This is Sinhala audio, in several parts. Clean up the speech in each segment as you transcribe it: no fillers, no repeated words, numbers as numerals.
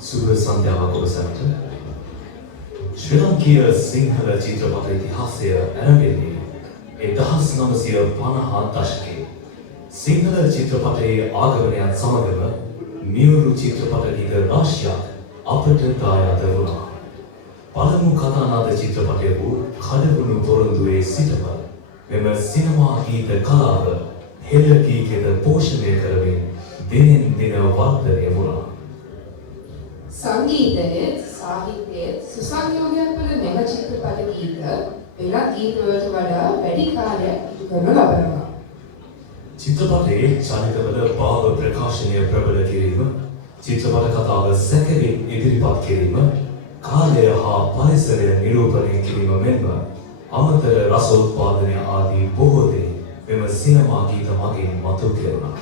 සුබ සන්ධ්‍යාවක් ඔබ සැමට. ශ්‍රී ලංකීය සිංහල චිත්‍රපට ඉතිහාසය ආරම්භයේදී 1950 දශකයේ සිංහල චිත්‍රපටයේ ආගමනයත් සමගම මියුරු චිත්‍රපට ගීත රාශියක් අපට දායාද වුණා. පළමු කතානාද චිත්‍රපටය වූ කඩවුණු පොරොන්දුවේ සිටම මෙම සිනමා ගීත කලාව හෙළ ගීතද පෝෂණය කරමින් දිනෙන් දින වර්ධනය වුණා. සංගීතයේ සාහිත්‍යයේ සුසංයෝගයක් වන මෙම චිත්‍රපට ගීත වෙනත් ගීතවලට වඩා වැඩි කාලයක් ඉටු කරනු ලබනවා. චිත්‍රපටයේ චලිතවල භාව ප්‍රකාශනය ප්‍රබල කිරීම, චිත්‍රපට කතාව සැකෙමින් ඉදිරිපත් කිරීම, කාලය හා පරිසරය නිරූපණය කිරීම මෙන්ම අමතර රසෝත්පාදනය ආදී බොහෝ දේ මෙම සිනමා ගීත මගින් මතු කෙරුණා.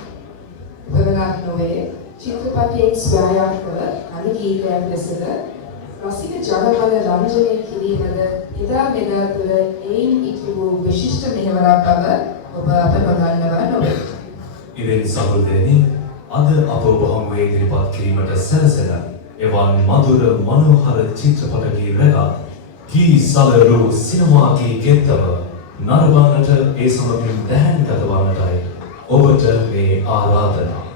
ප්‍රබලක් නොවේ චිත්‍රපටයේ ස්වයංක අනුගීතයක් ලෙසද රසික ජනබල රංජනය කිරීමද එදා මෙදා තුළ එයින් ඉටු වූ විශිෂ්ට මෙහෙවරක් බව ඔබ අප නොදන්නවා නොවේ. ඉවෙන් සහෝදරයනි, අද අප ඔබ හමුවේ ඉදිරිපත් කිරීමට සැලසෙන එවන් මధుර මනෝහර චිත්‍රපට ගී රැගත් ගී සලරු සිනමා ගී ගෙත්තම නරඹන්නට ඒ සමගින් දැහැන්ගත වන්නටයි ඔබට මේ ආරාධනා.